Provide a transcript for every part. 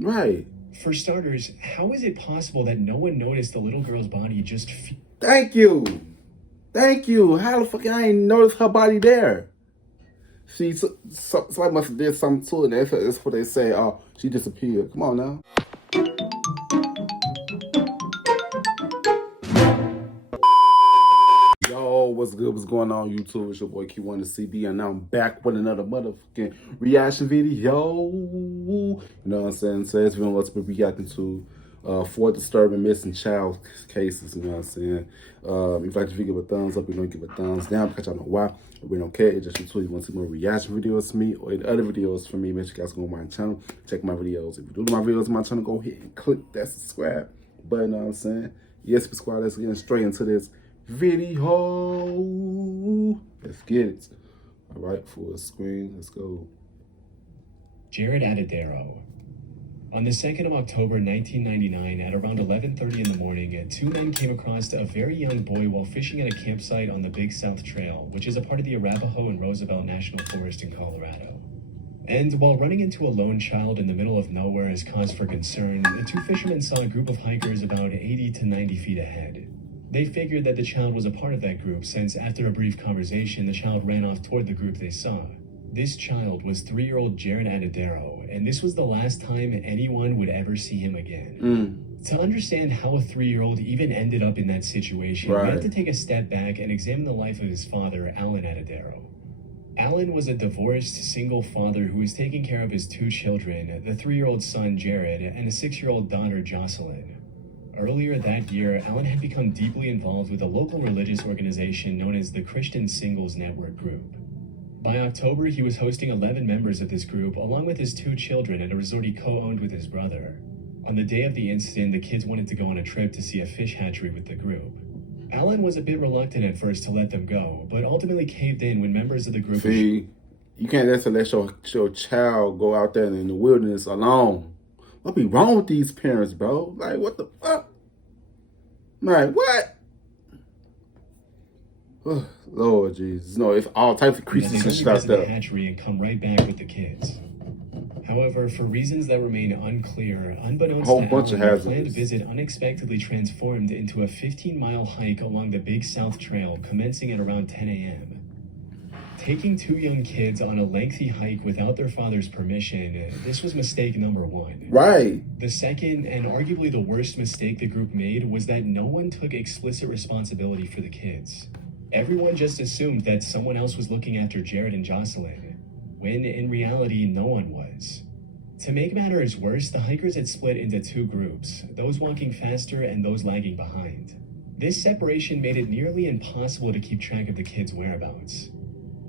Right. For starters, how is it possible that no one noticed the little girl's body just... Thank you. Thank you. How the fuck I ain't noticed her body there? Somebody must have did something to it. And that's what they say. Oh, she disappeared. Come on now. Yo, what's good? What's going on, YouTube? It's your boy Kewonis CB, and now I'm back with another motherfucking reaction video. You know what I'm saying? So it's been what's been reacting to 4 disturbing missing child cases. You know what I'm saying? If you like the video, give a thumbs up. You don't give a thumbs down because y'all know why. We don't care. It's just YouTube. You want to see more reaction videos from me or any other videos from me, make sure you guys go on my channel, check my videos. If you do my videos on my channel, go ahead and click that subscribe button. You know what I'm saying? Yes, subscribe. Let's get straight into this video. Let's get it. All right, full screen. Let's go. Jared Adedero. On the 2nd of October 1999, at around 11:30 in the morning, 2 men came across a very young boy while fishing at a campsite on the Big South Trail, which is a part of the Arapaho and Roosevelt National Forest in Colorado. And while running into a lone child in the middle of nowhere is cause for concern, the 2 fishermen saw a group of hikers about 80 to 90 feet ahead. They figured that the child was a part of that group since after a brief conversation, the child ran off toward the group they saw. This child was 3-year-old Jared Adedero, and this was the last time anyone would ever see him again. To understand how a 3-year-old even ended up in that situation, we have to take a step back and examine the life of his father, Alan Adedero. Alan was a divorced, single father who was taking care of his 2 children, the 3-year-old son, Jared, and a 6-year-old daughter, Jocelyn. Earlier that year, Alan had become deeply involved with a local religious organization known as the Christian Singles Network Group. By October, he was hosting 11 members of this group, along with his 2 children, at a resort he co-owned with his brother. On the day of the incident, the kids wanted to go on a trip to see a fish hatchery with the group. Alan was a bit reluctant at first to let them go, but ultimately caved in when members of the group... See, you can't let your child go out there in the wilderness alone. What be wrong with these parents, bro? Like, what the fuck? Man, what? Oh, Lord Jesus. No, it's all types of creatures and shit out there. The hatchery and come right back with the kids. However, for reasons that remain unclear, unbeknownst to Alan, the planned visit unexpectedly transformed into a 15-mile hike along the Big South Trail, commencing at around 10 a.m. Taking 2 young kids on a lengthy hike without their father's permission, this was mistake number 1. Right. The second, and arguably the worst mistake the group made, was that no one took explicit responsibility for the kids. Everyone just assumed that someone else was looking after Jared and Jocelyn, when in reality, no one was. To make matters worse, the hikers had split into 2 groups, those walking faster and those lagging behind. This separation made it nearly impossible to keep track of the kids' whereabouts.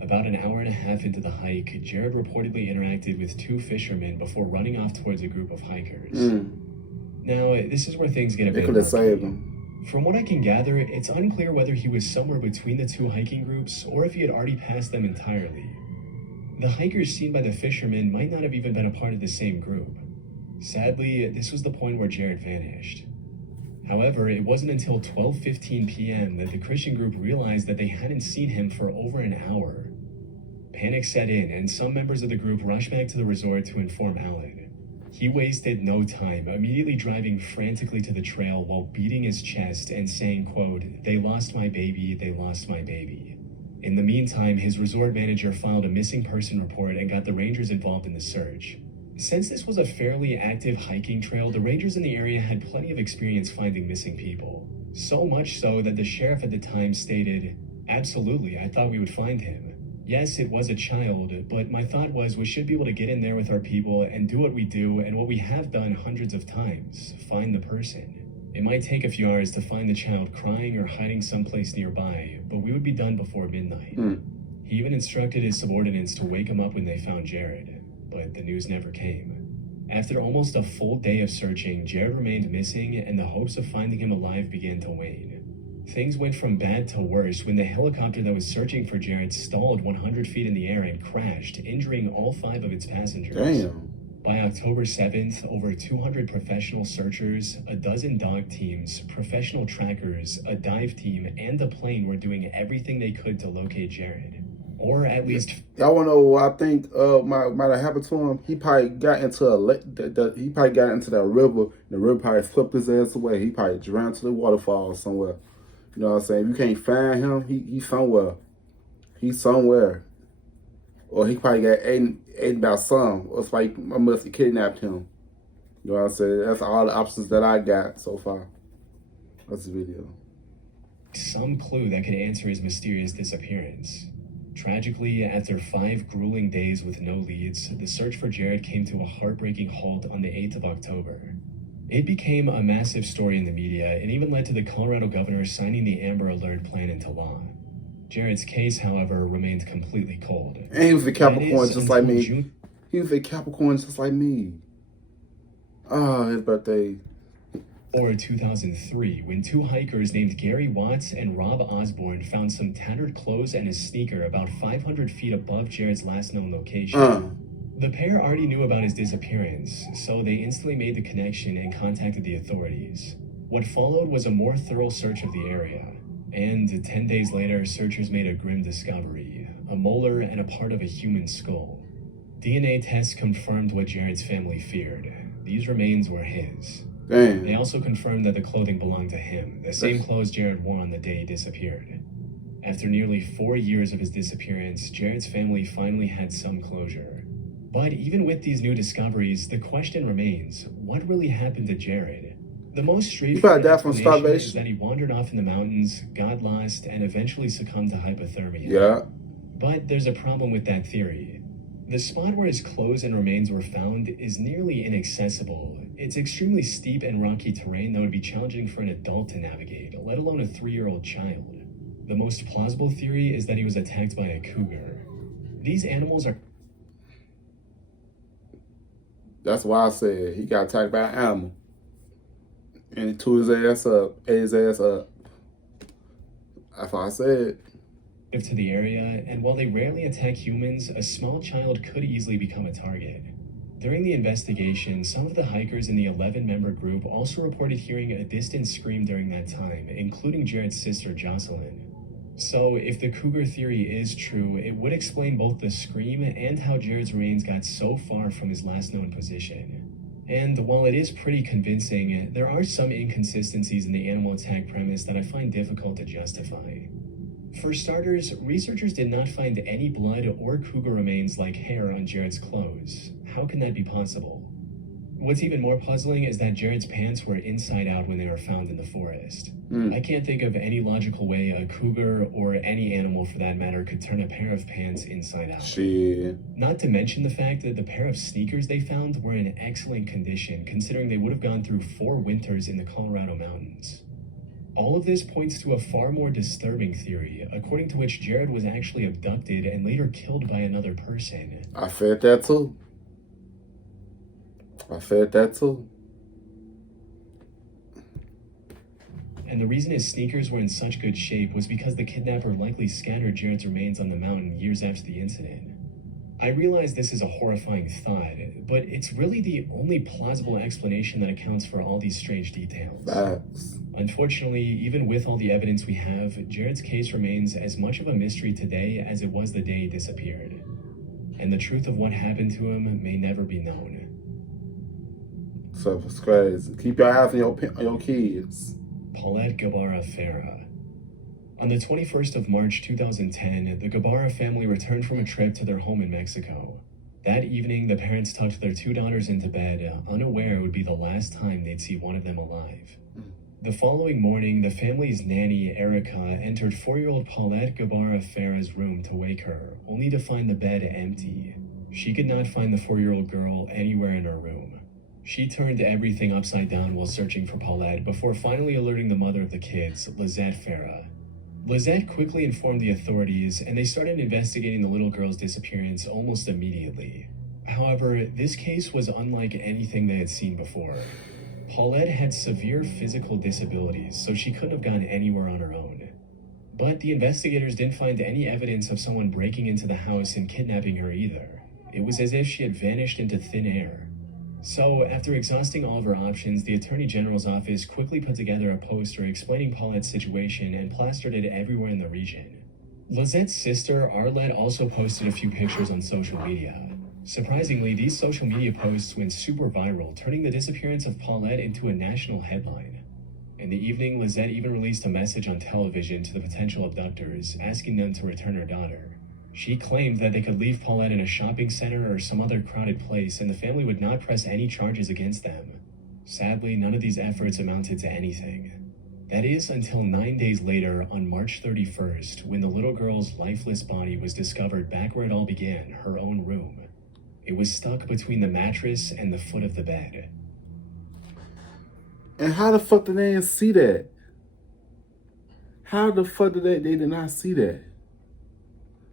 About an hour and a half into the hike, Jared reportedly interacted with 2 fishermen before running off towards a group of hikers. Now, this is where things get a bit murky. From what I can gather, it's unclear whether he was somewhere between the 2 hiking groups or if he had already passed them entirely. The hikers seen by the fishermen might not have even been a part of the same group. Sadly, this was the point where Jared vanished. However, it wasn't until 12:15 p.m. that the Christian group realized that they hadn't seen him for over an hour. Panic set in, and some members of the group rushed back to the resort to inform Alan. He wasted no time, immediately driving frantically to the trail while beating his chest and saying, quote, "They lost my baby, they lost my baby." In the meantime, his resort manager filed a missing person report and got the rangers involved in the search. Since this was a fairly active hiking trail, the rangers in the area had plenty of experience finding missing people. So much so that the sheriff at the time stated, "Absolutely, I thought we would find him. Yes, it was a child, but my thought was we should be able to get in there with our people and do what we do and what we have done hundreds of times, find the person. It might take a few hours to find the child crying or hiding someplace nearby, but we would be done before midnight." He even instructed his subordinates to wake him up when they found Jared, but the news never came. After almost a full day of searching, Jared remained missing and the hopes of finding him alive began to wane. Things went from bad to worse when the helicopter that was searching for Jared stalled 100 feet in the air and crashed, injuring all 5 of its passengers. Damn. By October 7th, over 200 professional searchers, a dozen dog teams, professional trackers, a dive team, and a plane were doing everything they could to locate Jared. or at least. Y'all wanna know what I think might have happened to him? He probably got into he probably got into that river. The river probably flipped his ass away. He probably drowned to the waterfall somewhere. You know what I'm saying? If you can't find him, he's somewhere. He's somewhere. Or he probably got ate by some. Or it's like I must have kidnapped him. You know what I'm saying? That's all the options that I got so far. That's the video. Some clue that could answer his mysterious disappearance. Tragically, after 5 grueling days with no leads, the search for Jared came to a heartbreaking halt on the 8th of October. It became a massive story in the media and even led to the Colorado governor signing the Amber Alert plan into law. Jared's case, however, remained completely cold. And he was a Capricorn just like me. He was a Capricorn just like me. His birthday. Or 2003, when 2 hikers named Gary Watts and Rob Osborne found some tattered clothes and a sneaker about 500 feet above Jared's last known location. The pair already knew about his disappearance, so they instantly made the connection and contacted the authorities. What followed was a more thorough search of the area. And 10 days later, searchers made a grim discovery: a molar and a part of a human skull. DNA tests confirmed what Jared's family feared. These remains were his. Damn. They also confirmed that the clothing belonged to him, the same clothes Jared wore on the day he disappeared. After nearly 4 years of his disappearance, Jared's family finally had some closure. But even with these new discoveries, the question remains: what really happened to Jared? The most straightforward explanation is that he wandered off in the mountains, got lost, and eventually succumbed to hypothermia. Yeah. But there's a problem with that theory. The spot where his clothes and remains were found is nearly inaccessible. It's extremely steep and rocky terrain that would be challenging for an adult to navigate, let alone a 3-year-old child. The most plausible theory is that he was attacked by a cougar. These animals are... That's why I said he got attacked by an animal. And he tore his ass up, ate his ass up. That's what I said. To the area, and while they rarely attack humans, a small child could easily become a target. During the investigation, some of the hikers in the 11-member group also reported hearing a distant scream during that time, including Jared's sister Jocelyn. So, if the cougar theory is true, it would explain both the scream and how Jared's remains got so far from his last known position. And while it is pretty convincing, there are some inconsistencies in the animal attack premise that I find difficult to justify. For starters, researchers did not find any blood or cougar remains like hair on Jared's clothes. How can that be possible? What's even more puzzling is that Jared's pants were inside out when they were found in the forest. I can't think of any logical way a cougar, or any animal for that matter, could turn a pair of pants inside out. Shit. Not to mention the fact that the pair of sneakers they found were in excellent condition, considering they would have gone through 4 winters in the Colorado mountains. All of this points to a far more disturbing theory, according to which Jared was actually abducted and later killed by another person. I felt that too. And the reason his sneakers were in such good shape was because the kidnapper likely scattered Jared's remains on the mountain years after the incident. I realize this is a horrifying thought, but it's really the only plausible explanation that accounts for all these strange details. Facts. Unfortunately, even with all the evidence we have, Jared's case remains as much of a mystery today as it was the day he disappeared. And the truth of what happened to him may never be known. So it's crazy. Keep your eyes on your kids. Paulette Guevara Farah. On the 21st of March 2010, the Guevara family returned from a trip to their home in Mexico. That evening, the parents tucked their 2 daughters into bed, unaware it would be the last time they'd see one of them alive. The following morning, the family's nanny, Erica, entered 4-year-old Paulette Guevara Farah's room to wake her, only to find the bed empty. She could not find the 4-year-old girl anywhere in her room. She turned everything upside down while searching for Paulette before finally alerting the mother of the kids, Lizette Farah. Lizette quickly informed the authorities, and they started investigating the little girl's disappearance almost immediately. However, this case was unlike anything they had seen before. Paulette had severe physical disabilities, so she couldn't have gone anywhere on her own. But the investigators didn't find any evidence of someone breaking into the house and kidnapping her either. It was as if she had vanished into thin air. So, after exhausting all of her options, the Attorney General's office quickly put together a poster explaining Paulette's situation and plastered it everywhere in the region. Lizette's sister, Arlette, also posted a few pictures on social media. Surprisingly, these social media posts went super viral, turning the disappearance of Paulette into a national headline. In the evening, Lizette even released a message on television to the potential abductors, asking them to return her daughter. She claimed that they could leave Paulette in a shopping center or some other crowded place, and the family would not press any charges against them. Sadly, none of these efforts amounted to anything. That is until 9 days later, on March 31st, when the little girl's lifeless body was discovered back where it all began, her own room. It was stuck between the mattress and the foot of the bed. And how the fuck did they see that? How the fuck did they did not see that?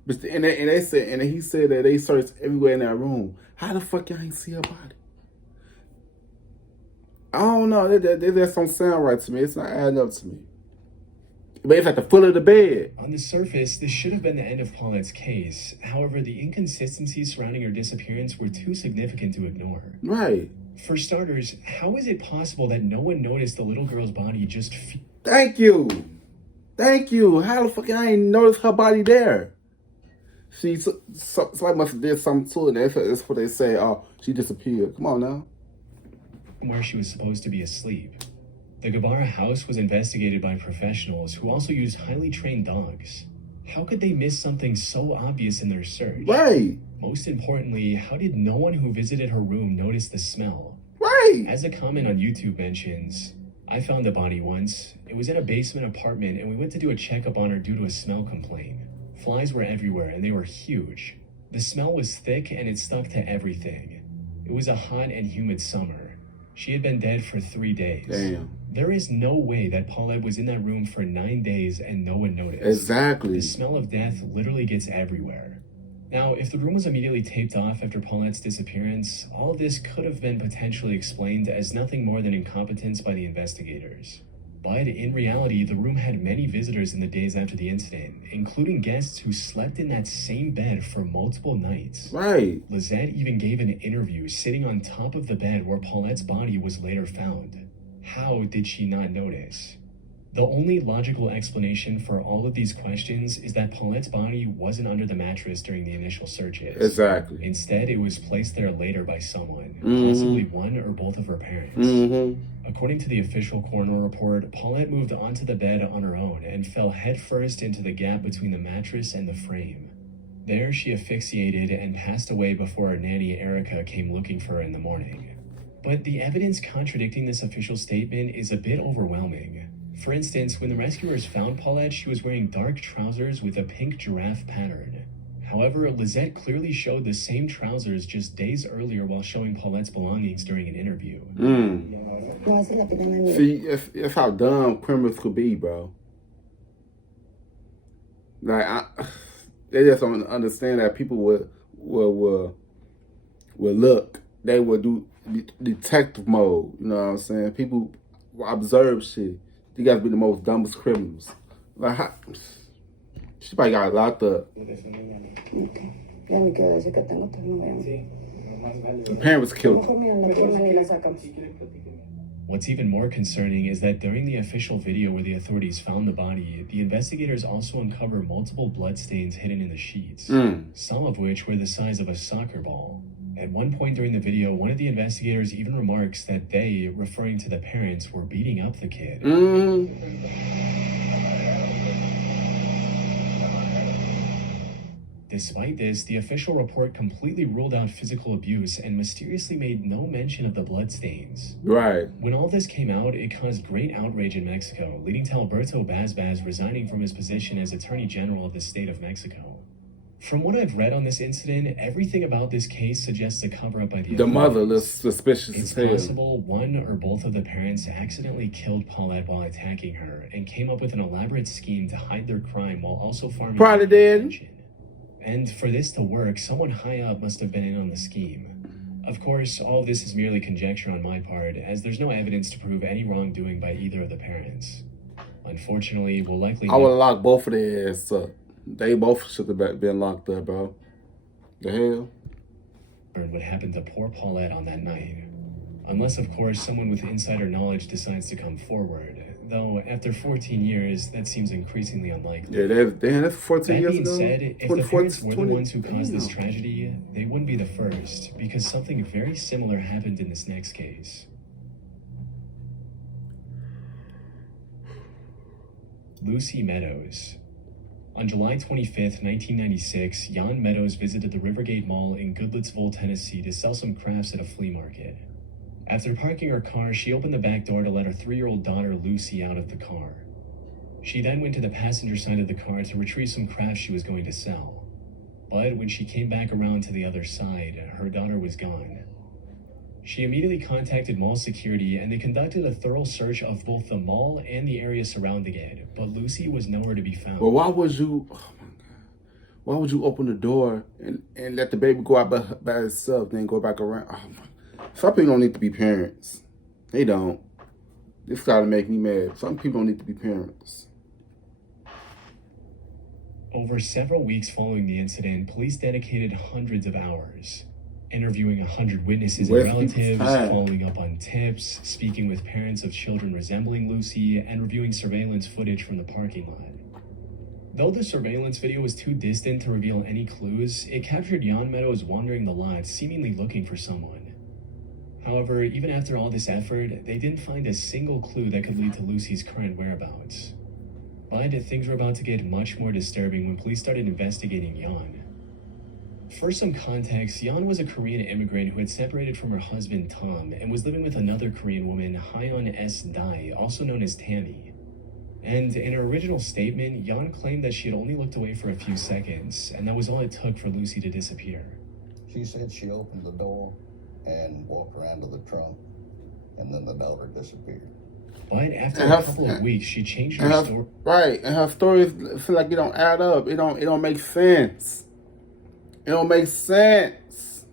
And they said, and he said that they searched everywhere in that room. How the fuck y'all ain't see her body? I don't know. That don't sound right to me. It's not adding up to me. But it's at the foot of the bed. On the surface, this should have been the end of Paulette's case. However, the inconsistencies surrounding her disappearance were too significant to ignore. Right. For starters, how is it possible that no one noticed the little girl's body just... Thank you. Thank you. How the fuck I ain't noticed her body there? Somebody must have did something to it. That's what they say. Oh, she disappeared. Come on now. Where she was supposed to be asleep. The Gabara house was investigated by professionals who also used highly trained dogs. How could they miss something so obvious in their search? Right. Most importantly, how did no one who visited her room notice the smell? Right. As a comment on YouTube mentions, I found the body once. It was in a basement apartment and we went to do a checkup on her due to a smell complaint. Flies were everywhere and they were huge. The smell was thick and it stuck to everything. It was a hot and humid summer. She had been dead for 3 days. Damn. There is no way that Paulette was in that room for 9 days and no one noticed. Exactly. The smell of death literally gets everywhere. Now, if the room was immediately taped off after Paulette's disappearance, all of this could have been potentially explained as nothing more than incompetence by the investigators. But in reality, the room had many visitors in the days after the incident, including guests who slept in that same bed for multiple nights. Right. Lizette even gave an interview sitting on top of the bed where Paulette's body was later found. How did she not notice? The only logical explanation for all of these questions is that Paulette's body wasn't under the mattress during the initial searches. Exactly. Instead, it was placed there later by someone, possibly one or both of her parents. According to the official coroner report, Paulette moved onto the bed on her own and fell headfirst into the gap between the mattress and the frame. There, she asphyxiated and passed away before her nanny, Erica, came looking for her in the morning. But the evidence contradicting this official statement is a bit overwhelming. For instance, when the rescuers found Paulette, she was wearing dark trousers with a pink giraffe pattern. However, Lizette clearly showed the same trousers just days earlier while showing Paulette's belongings during an interview. See, it's how dumb criminals could be, bro. Like, they just don't understand that people will look. They will do detective mode. You know what I'm saying? People will observe shit. You guys be the most dumbest criminals. Like, she probably got locked up. The parents killed her. What's even more concerning is that during the official video where the authorities found the body, the investigators also uncover multiple bloodstains hidden in the sheets, some of which were the size of a soccer ball. At one point during the video, one of the investigators even remarks that they, referring to the parents, were beating up the kid. Despite this, the official report completely ruled out physical abuse and mysteriously made no mention of the bloodstains. Right. When all this came out, it caused great outrage in Mexico, leading to Alberto Bazbaz resigning from his position as Attorney General of the state of Mexico. From what I've read on this incident, everything about this case suggests a cover-up by the authorities. mother looks suspicious It's as hell. possible one or both of the parents accidentally killed Paulette while attacking her and came up with an elaborate scheme to hide their crime while also farming Probably did. attention. And for this to work, someone high up must have been in on the scheme. Of course, all of this is merely conjecture on my part, as there's no evidence to prove any wrongdoing by either of the parents. Unfortunately, we'll likely... I would have locked both of their ass up. They both should have been locked up, bro. The hell? What happened to poor Paulette on that night. Unless, of course, someone with insider knowledge decides to come forward. Though after 14 years, that seems increasingly unlikely. Yeah, that's 14 That years being ago. said, if the parents were the ones who caused this tragedy, they wouldn't be the first, because something very similar happened in this next case. Lucy Meadows. On July 25th, 1996, Jan Meadows visited the Rivergate Mall in Goodlettsville, Tennessee to sell some crafts at a flea market. After parking her car, she opened the back door to let her 3-year-old daughter Lucy out of the car. She then went to the passenger side of the car to retrieve some crafts she was going to sell. But when she came back around to the other side, her daughter was gone. She immediately contacted mall security and they conducted a thorough search of both the mall and the area surrounding it, but Lucy was nowhere to be found. Well, why would you, oh my God, why would you open the door and let the baby go out by itself, then go back around? Oh my. Some people don't need to be parents. They don't. This gotta make me mad. Some people don't need to be parents. Over several weeks following the incident, police dedicated hundreds of hours, interviewing 100 witnesses and relatives, following up on tips, speaking with parents of children resembling Lucy, and reviewing surveillance footage from the parking lot. Though the surveillance video was too distant to reveal any clues, it captured Jan Meadows wandering the lot, seemingly looking for someone. However, even after all this effort, they didn't find a single clue that could lead to Lucy's current whereabouts. But things were about to get much more disturbing when police started investigating Jan. For some context, Jan was a Korean immigrant who had separated from her husband Tom and was living with another Korean woman, Hyeon S. Dai, also known as Tammy. And in her original statement, Jan claimed that she had only looked away for a few seconds, and that was all it took for Lucy to disappear. She said she opened the door and walked around to the trunk, and then the daughter disappeared. But after a couple of weeks, she changed her story. Right, and her stories feel like it don't add up. It don't make sense. It don't make sense.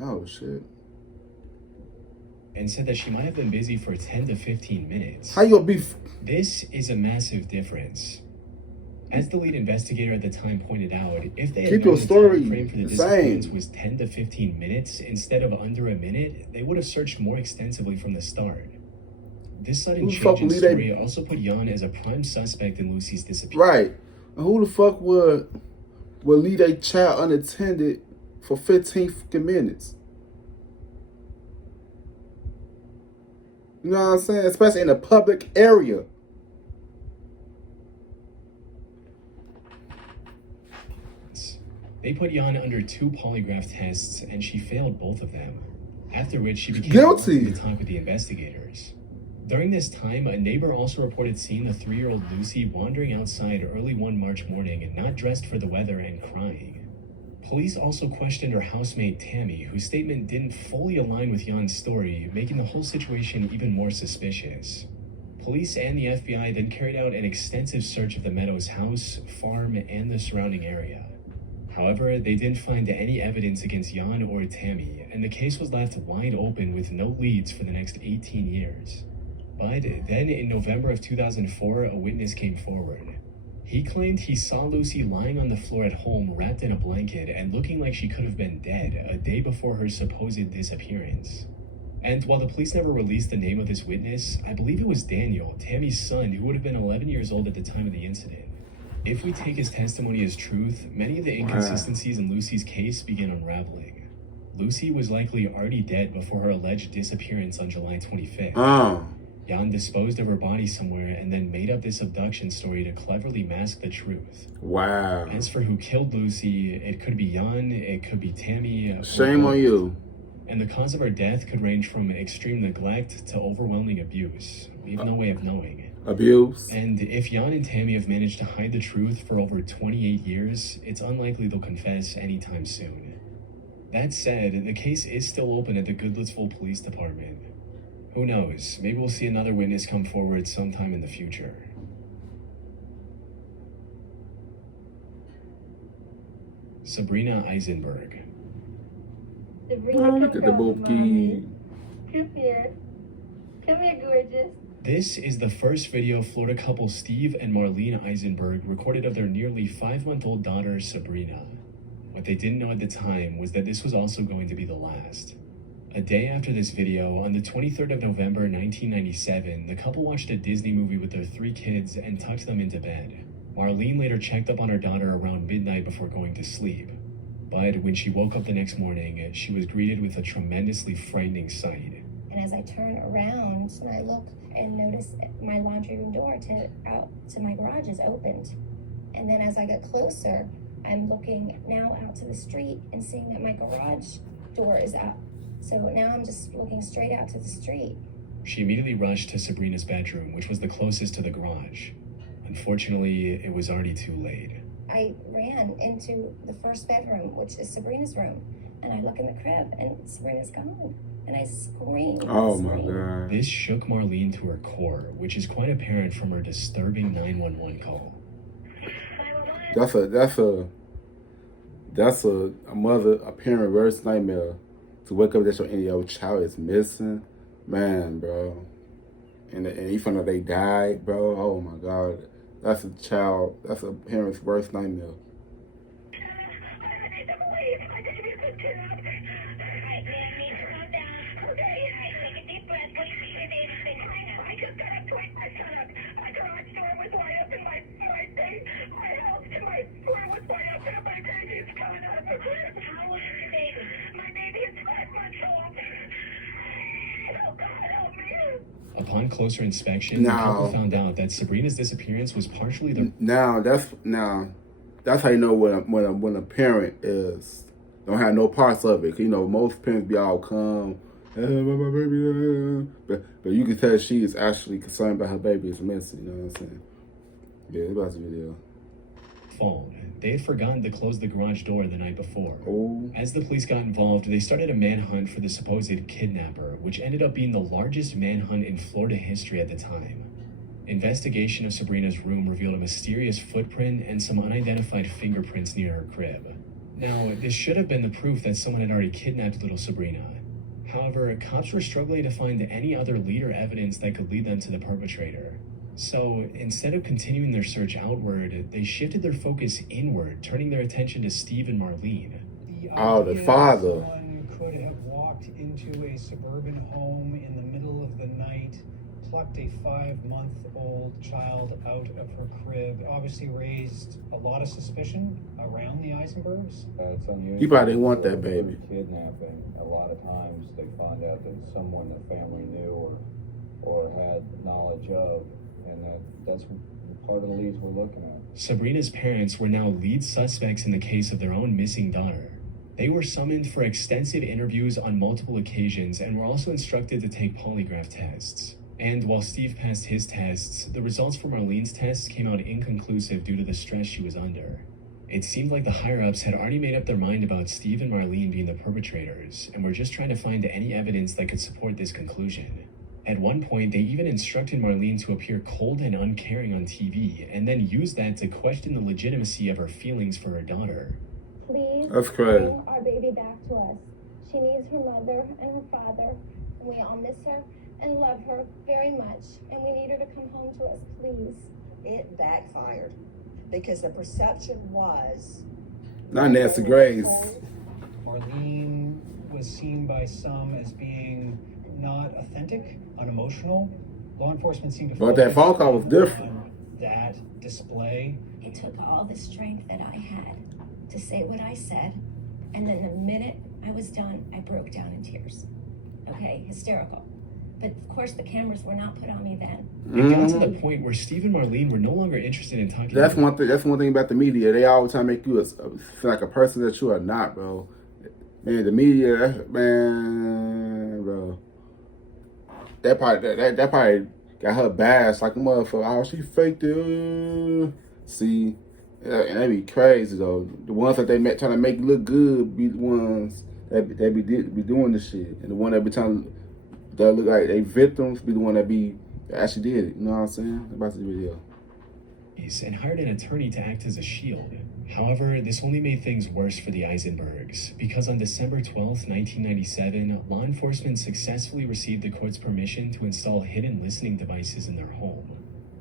Oh shit. And said that she might have been busy for 10 to 15 minutes. How you be? This is a massive difference. As the lead investigator at the time pointed out, if they had known the time frame for the disappearance was 10 to 15 minutes instead of under a minute, they would have searched more extensively from the start. This sudden change in story also put Jan as a prime suspect in Lucy's disappearance. Right. And who the fuck would leave a child unattended for 15 fucking minutes? You know what I'm saying? Especially in a public area. They put Jan under 2 polygraph tests, and she failed both of them. After which she became guilty to talk with the investigators. During this time, a neighbor also reported seeing the 3-year-old Lucy wandering outside early one March morning and not dressed for the weather and crying. Police also questioned her housemate Tammy, whose statement didn't fully align with Jan's story, making the whole situation even more suspicious. Police and the FBI then carried out an extensive search of the Meadows house, farm, and the surrounding area. However, they didn't find any evidence against Jan or Tammy, and the case was left wide open with no leads for the next 18 years. But then in November of 2004, a witness came forward. He claimed he saw Lucy lying on the floor at home wrapped in a blanket and looking like she could have been dead a day before her supposed disappearance. And while the police never released the name of this witness, I believe it was Daniel, Tammy's son, who would have been 11 years old at the time of the incident. If we take his testimony as truth, many of the inconsistencies in Lucy's case began unraveling. Lucy was likely already dead before her alleged disappearance on July 25th. Jan disposed of her body somewhere and then made up this abduction story to cleverly mask the truth. Wow. As for who killed Lucy, it could be Jan, it could be Tammy. Shame on you. And the cause of her death could range from extreme neglect to overwhelming abuse. We have no way of knowing. Abuse. And if Jan and Tammy have managed to hide the truth for over 28 years, it's unlikely they'll confess anytime soon. That said, the case is still open at the Goodlettsville Police Department. Who knows, maybe we'll see another witness come forward sometime in the future. Sabrina Eisenberg. Sabrina, look at the bookie. Come here. Come here, gorgeous. This is the first video Florida couple Steve and Marlene Eisenberg recorded of their nearly 5-month-old daughter, Sabrina. What they didn't know at the time was that this was also going to be the last. A day after this video, on the 23rd of November 1997, the couple watched a Disney movie with their 3 kids and tucked them into bed. Marlene later checked up on her daughter around midnight before going to sleep. But when she woke up the next morning, she was greeted with a tremendously frightening sight. And as I turn around and I look and notice my laundry room door out to my garage is opened. And then as I get closer, I'm looking now out to the street and seeing that my garage door is up. So now I'm just looking straight out to the street. She immediately rushed to Sabrina's bedroom, which was the closest to the garage. Unfortunately, it was already too late. I ran into the first bedroom, which is Sabrina's room. And I look in the crib and Sabrina's gone. And I scream. Oh my God. This shook Marlene to her core, which is quite apparent from her disturbing 911 call. That's a mother, a parent worst nightmare, to wake up that your child is missing. Man, bro. And you find out they died, bro. Oh my God. That's a parent's worst nightmare. Upon closer inspection, the couple found out that Sabrina's disappearance was partially the... That's how you know when a parent don't have no parts of it. 'Cause, you know, most parents be all calm, my baby, but you can tell she is actually concerned about her baby is missing. You know what I'm saying? Yeah, it's about the video. Fault. They had forgotten to close the garage door the night before. Oh. As the police got involved, they started a manhunt for the supposed kidnapper, which ended up being the largest manhunt in Florida history at the time. Investigation of Sabrina's room revealed a mysterious footprint and some unidentified fingerprints near her crib. Now, this should have been the proof that someone had already kidnapped little Sabrina. However, cops were struggling to find any other lead or evidence that could lead them to the perpetrator. So, instead of continuing their search outward, they shifted their focus inward, turning their attention to Steve and Marlene. The father. Someone could have walked into a suburban home in the middle of the night, plucked a 5-month-old child out of her crib, obviously raised a lot of suspicion around the Eisenbergs. It's unusual. He probably didn't want that baby. Kidnapping. A lot of times they find out that someone the family knew or had knowledge of, and that's part of the leads we're looking at. Sabrina's parents were now lead suspects in the case of their own missing daughter. They were summoned for extensive interviews on multiple occasions and were also instructed to take polygraph tests. And while Steve passed his tests, the results for Marlene's tests came out inconclusive due to the stress she was under. It seemed like the higher-ups had already made up their mind about Steve and Marlene being the perpetrators, and were just trying to find any evidence that could support this conclusion. At one point, they even instructed Marlene to appear cold and uncaring on TV, and then used that to question the legitimacy of her feelings for her daughter. Please That's crazy. bring our baby back to us. She needs her mother and her father, and we all miss her and love her very much, and we need her to come home to us, please. It backfired because the perception was Not Nancy Grace. Marlene was seen by some as being not authentic, unemotional. Law enforcement seemed to But that phone call was different. on that display. It took all the strength that I had to say what I said. And then the minute I was done, I broke down in tears. Okay, hysterical. But of course, the cameras were not put on me then. It got to the point where Steve and Marlene were no longer interested in talking. That's one thing. That's one thing about the media. They always try to make you feel like a person that you are not, bro. Man, the media, man, bro. That probably got her bashed like a motherfucker. Oh, she faked it. See, and they be crazy though. The ones that they trying to make look good be the ones that be doing this shit, and the one that be trying that look like they victims be the one that actually did it. You know what I'm saying? About the video. And hired an attorney to act as a shield. However, this only made things worse for the Eisenbergs, because on December 12th, 1997, law enforcement successfully received the court's permission to install hidden listening devices in their home.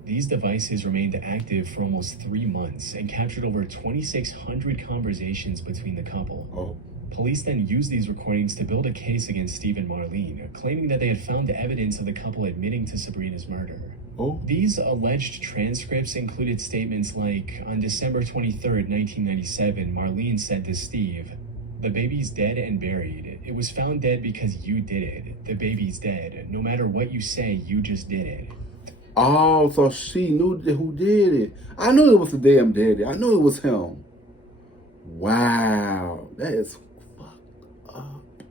These devices remained active for almost 3 months and captured over 2,600 conversations between the couple. Oh. Police then used these recordings to build a case against Steve and Marlene, claiming that they had found evidence of the couple admitting to Sabrina's murder. Oh. These alleged transcripts included statements like, on December 23rd, 1997, Marlene said to Steve, "The baby's dead and buried. It was found dead because you did it. The baby's dead. No matter what you say, you just did it." Oh, so she knew who did it. I knew it was the damn daddy. I knew it was him. Wow, that is fucked up.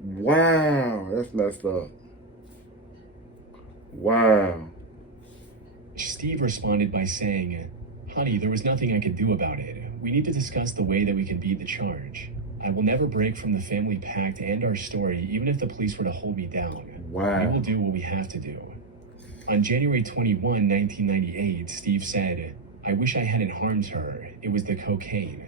Wow, that's messed up. Wow. Steve responded by saying, "Honey, there was nothing I could do about it. We need to discuss the way that we can beat the charge. I will never break from the family pact and our story, even if the police were to hold me down. Wow. We will do what we have to do." On January 21, 1998, Steve said, "I wish I hadn't harmed her. It was the cocaine."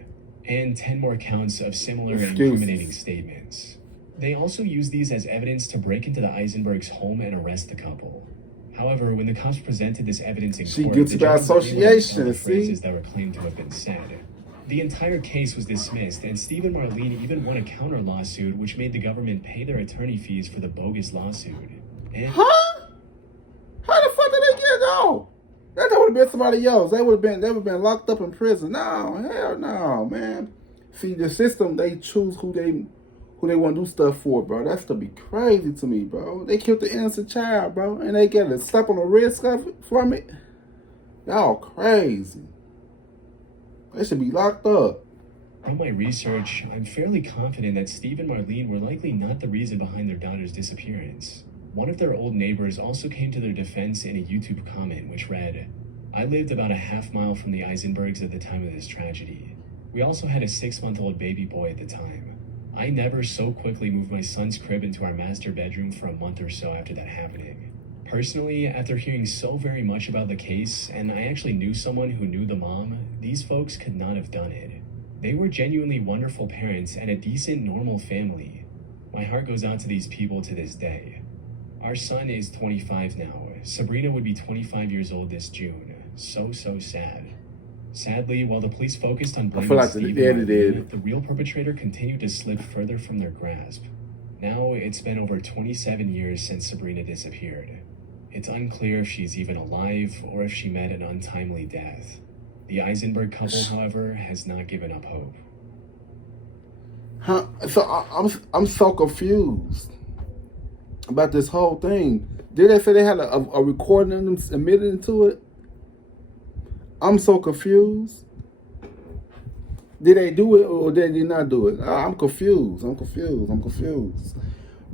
And 10 more counts of similar and incriminating statements. They also used these as evidence to break into the Eisenbergs' home and arrest the couple. However, when the cops presented this evidence in She court, gets the by judges were able to recall association, the see? phrases that were claimed to have been said. The entire case was dismissed, and Steve and Marlene even won a counter lawsuit, which made the government pay their attorney fees for the bogus lawsuit. And Huh? How the fuck did they get out? That would have been somebody else. They would have been locked up in prison. No, hell no, man. See, the system, they choose who they want to do stuff for, bro. That's to be crazy to me, bro. They killed the innocent child, bro, and they get a slap on the wrist from it. Y'all crazy. They should be locked up. from my research, I'm fairly confident that Steve and Marlene were likely not the reason behind their daughter's disappearance. One of their old neighbors also came to their defense in a YouTube comment which read, "I lived about a half mile from the Eisenbergs at the time of this tragedy. We also had a 6-month-old baby boy at the time. I never so quickly moved my son's crib into our master bedroom for a month or so after that happening. Personally, after hearing so very much about the case, and I actually knew someone who knew the mom, these folks could not have done it. They were genuinely wonderful parents and a decent, normal family. My heart goes out to these people to this day. Our son is 25 now. Sabrina would be 25 years old this June. So sad. Sadly, while the police focused on blaming like Steve the and daddy Marlene, the real perpetrator continued to slip further from their grasp. Now it's been over 27 years since Sabrina disappeared. It's unclear if she's even alive or if she met an untimely death. The Eisenberg couple, however, has not given up hope. Huh? So I'm so confused about this whole thing. Did they say they had a recording of them admitting to it? I'm so confused. Did they do it or did they not do it? I'm confused.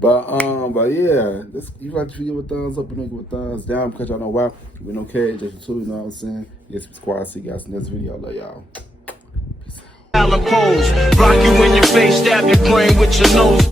But yeah, you like to give a thumbs up and give a thumbs down because y'all know why. We don't care, just too, you know what I'm saying? Yes, subscribe. See you guys in the next video. I love y'all. Peace out. Pose, rock you in your face, stab your brain with your nose.